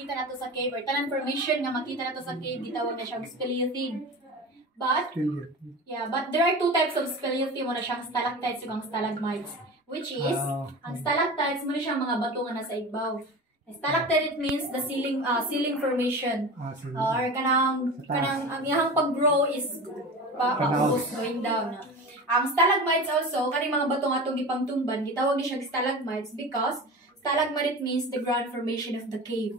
makita nato sa cave or tanang formation nga makita nato sa cave gitawag na siyang speleothem. But there are two types of speleothem mo na siyang stalactites ug stalagmites, which is ang stalactites mo na siyang mga bato nga nasa ibabaw. Stalactite, it means the ceiling formation. Or kanang ang iyang pag-grow is going down. Ang stalagmites also, kaning mga bato nga itong gipangtumban, gitawag ni siya stalagmites because stalagmite means the ground formation of the cave.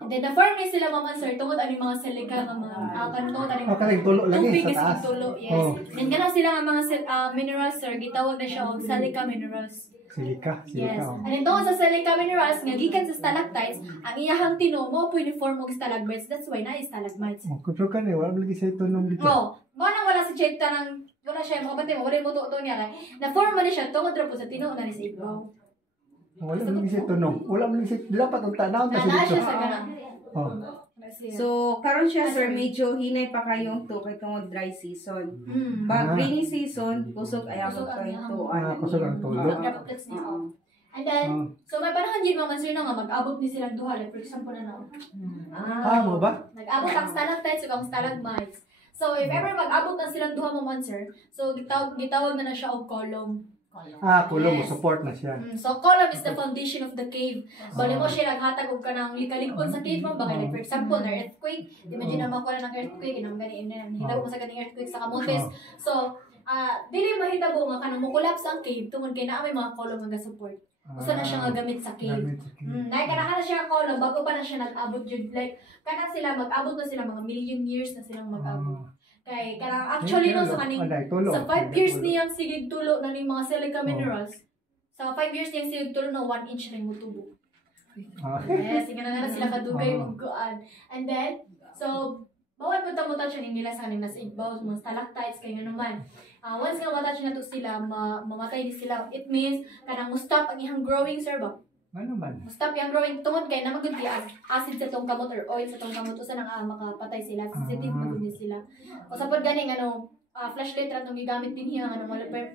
And then na-form ni sila mga sir, tungod ani mga silica nga mga kanto, ani tubig is tulo, yes. And gana sila nga mga minerals sir, gitawag na siya og silica minerals. Silica. Yes. And ito sa silica minerals, nga gikan sa stalactites, ang iyahang tinuo mo po uniform og stalagmites. That's why na stalagmites. Kupro ka ni, wala lagi sa tunong dito. Mo nang wala si Jeta nang wala siya mo pati mo, wala mo to niya kay. Na form man siya tungod ra po sa tinuo na ni sa ibaw. Wala lagi sa tunong. Wala man siya dapat ang tanaw ta siya dito. sa ganang. So, karon siya sir, medyo hinay pa kayong to kay tungod dry season. Pag rainy season, kusog ayaw ko ito. Kusog ang tulo. And then, so may panahon din mga sir na nga mag-abot ni silang duha. Like for example na mo ba? Nag-abot ang stalactites ug ang stalagmites. So if ever mag-abot na silang duha mo man sir, so gitawag na siya og column. Kulong mo support na siya. So column is the foundation of the cave. Bali mo siya naghatag og kanang likalikon sa cave mo baka like for example na earthquake, imagine na makuha ng earthquake inang gani hitabo mo sa ganing earthquake sa kamotes. So dili mahitabo nga kanang mo-collapse ang cave tungod kay naa may mga column nga support. Usa na siya nga gamit sa cave. Nay kana siya ang column bago pa na siya nag-abot jud like kana sila mag-abot na sila mga million years na silang mag-abot. Kay kanang actually no sa kaning sa 5 years niyang sigig tulo na ning mga silica minerals. Sa 5 years niyang sigig tulo na 1 inch ring mutubo. Yes, sige na sila kadugay magkuan. And then so bawat punta siya nila sa kanila sa ibabaw mga stalactites kay nga naman. Once nga matouch na to sila, mamatay din sila. It means kanang mo-stop ang ihang growing sir ba? Ano man? Stop yung growing tungod kay namagud di acid sa tong kamot or oil sa tong kamot usa nang makapatay sila sensitive magud ni sila. O sapod ganing flashlight ra tong gigamit din hiya ano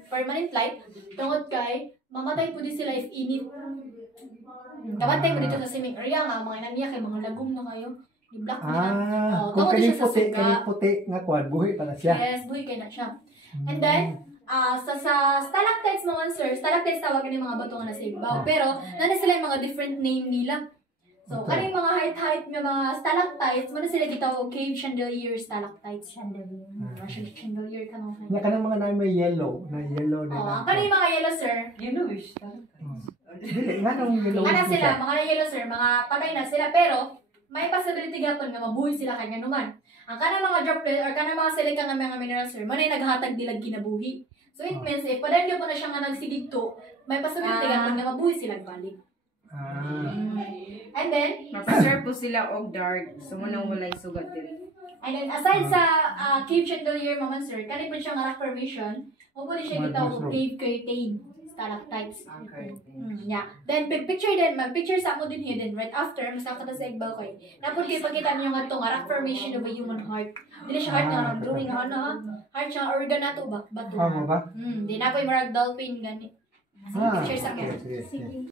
permanent light tungod kay mamatay pud sila if init. Kabantay mo dito sa swimming area nga mga naniya kay mga lagom na kayo. I-block mo siya. Kung kaning puti nga kuan buhi pa na siya. Yes, buhi kay na siya. And then sa stalactites naman sir, stalactites tawag ni mga bato nga nasa ibabaw. Pero nana sila yung mga different name nila. So kaning mga height nga mga stalactites, mo na sila gitawag cave chandelier stalactites. Chandelier kanang kanya. Kanang mga na may yellow na. Kaning mga yellow sir. Yellowish. Dili nga nang yellow. Kana sila, mga yellow sir, mga patay na sila pero may possibility gapon nga mabuhay sila kay nganuman. Ang kanang mga droplet or kanang mga silica nga mga minerals sir, manay naghatag dilag kinabuhi. So it means if padalyo po na siya nga nagsigig to, may possibility gapon nga mabuhay sila balik. And then mapa-serve po sila og dark, so munang walay sugat diri. And then aside sa cave chandelier mga sir, kani po siya nga rock formation, mo po siya gitawag cave curtain. Stalactites. Yeah. Then mag-picture sa mo din here then right after masaka ta sa igbal koy. Napod kay pakita niyo nga to nga rock formation of a human heart. Dili siya heart nga drawing nga heart siya organ nato ba? Bato. Ba? Di na koy marag dolphin gani. Picture sa mo. Sige.